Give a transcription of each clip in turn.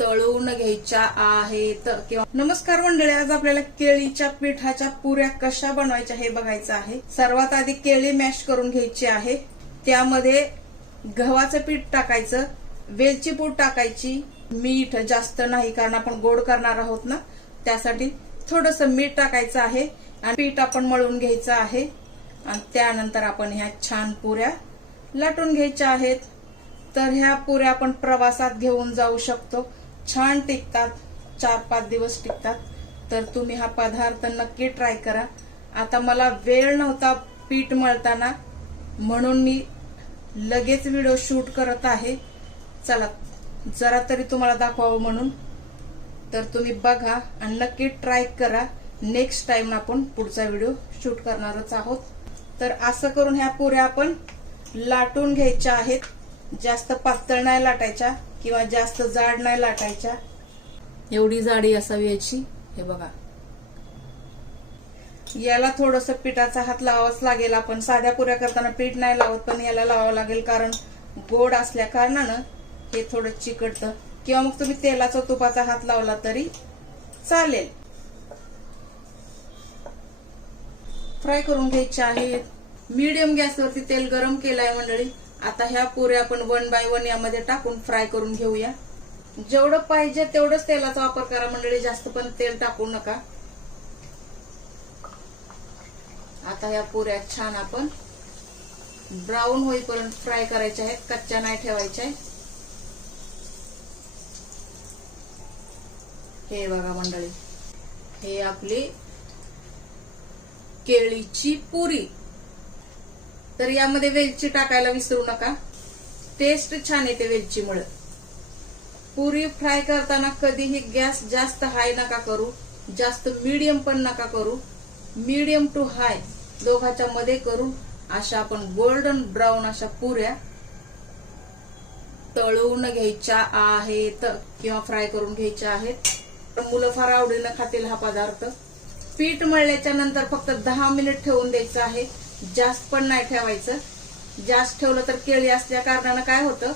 तळून घ्यायच्या आहेत. किंवा नमस्कार मंडळी आज आपल्याला केळीच्या पिठाच्या पुऱ्या कशा बनवायच्या हे बघायचं आहे. सर्वात आधी केळी मॅश करून घ्यायची आहे. त्यामध्ये गव्हाचं पीठ टाकायचं वेलची पूड टाकायची मीठ जास्त नाही कारण आपण गोड करणार आहोत ना त्यासाठी थोडस मीठ टाकायचं आहे आणि पीठ आपण मळून घ्यायचं आहे. आणि त्यानंतर आपण ह्या छान पुऱ्या लाटून घ्यायच्या आहेत. तर ह्या पुऱ्या आपण प्रवासात घेऊन जाऊ शकतो. छान टिकतात चार पाच दिवस टिकतात. तर तुम्ही हा पदार्थ नक्की ट्राय करा. आता मला वेळ नव्हता पीठ मळताना म्हणून मी लगेच व्हिडिओ शूट करत आहे. चला जरा तरी तुम्हाला दाखवावं म्हणून. तर तुम्ही बघा आणि नक्की ट्राय करा. नेक्स्ट टाइम आपण पुढचा व्हिडिओ शूट करणारच आहोत. तर असं करून ह्या पुऱ्या आपण लाटून घ्यायच्या आहेत. जास्त पातळ नाही लाटायच्या किंवा जास्त जाड नाही लाटायच्या? एवढी जाडी असावी याची? हे बघा. याला थोडस पिठाचा हात लावावाच लागेल. आपण साध्या पुऱ्या करताना पीठ नाही लावत पण याला लावावं लागेल कारण गोड असल्या कारणानं हे थोडं चिकटतं. किंवा मग तुम्ही तेलाचा तुपाचा हात लावला तरी चालेल. फ्राय करून घ्यायचे आहेत. मीडियम गॅसवरती तेल गरम केलंय मंडळी. आता ह्या पुऱ्या आपण वन बाय वन यामध्ये टाकून फ्राय करून घेऊया. जेवढं पाहिजे तेवढंच तेलाचा वापर करा मंडळी जास्त पण तेल टाकू नका. आता ह्या पुऱ्या छान आपण ब्राऊन होईपर्यंत फ्राय करायच्या आहेत कच्च्या नाही ठेवायच्या हे बघा मंडळी हे आपली केळीची पुरी. तर यामध्ये वेलची टाकायला विसरू नका. टेस्ट छान येते वेलचीमुळे. पुरी फ्राय करताना कधीही गॅस जास्त हाय नका करू. जास्त मीडियम पण नका करू. मीडियम टू हाय दोघाच्या मध्ये करू. अशा आपण गोल्डन ब्राऊन अशा पुऱ्या तळून घ्यायच्या आहेत किंवा फ्राय करून घ्यायच्या आहेत. तर मुलं फार आवडीनं खातील हा पदार्थ. पीठ मळल्याच्या नंतर फक्त दहा मिनिट ठेवून द्यायचं आहे. जास्त पण नाही ठेवायचं. जास्त ठेवलं तर केळी असल्या कारणानं काय होतं?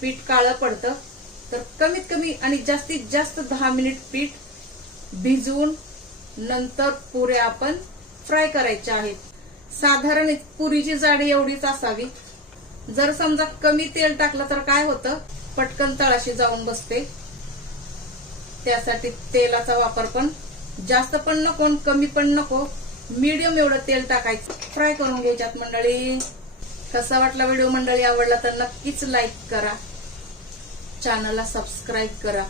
पीठ काळं पडतं. तर कमीत कमी आणि जास्तीत जास्त दहा मिनिट पीठ भिजवून नंतर पुऱ्या आपण फ्राय करायच्या आहेत. साधारण पुरीची जाडी एवढीच असावी. जर समजा कमी तेल टाकलं तर काय होतं? पटकन तळाशी जाऊन बसते. त्यासाठी तेलाचा वापर पण जास्त पण नको आणि कमी पण नको. मीडियम एवढं तेल टाकायचं. फ्राय करून घ्यायच्यात मंडळी. कसा वाटला व्हिडिओ मंडळी? आवडला तर नक्कीच लाईक करा. चॅनलला सबस्क्राईब करा.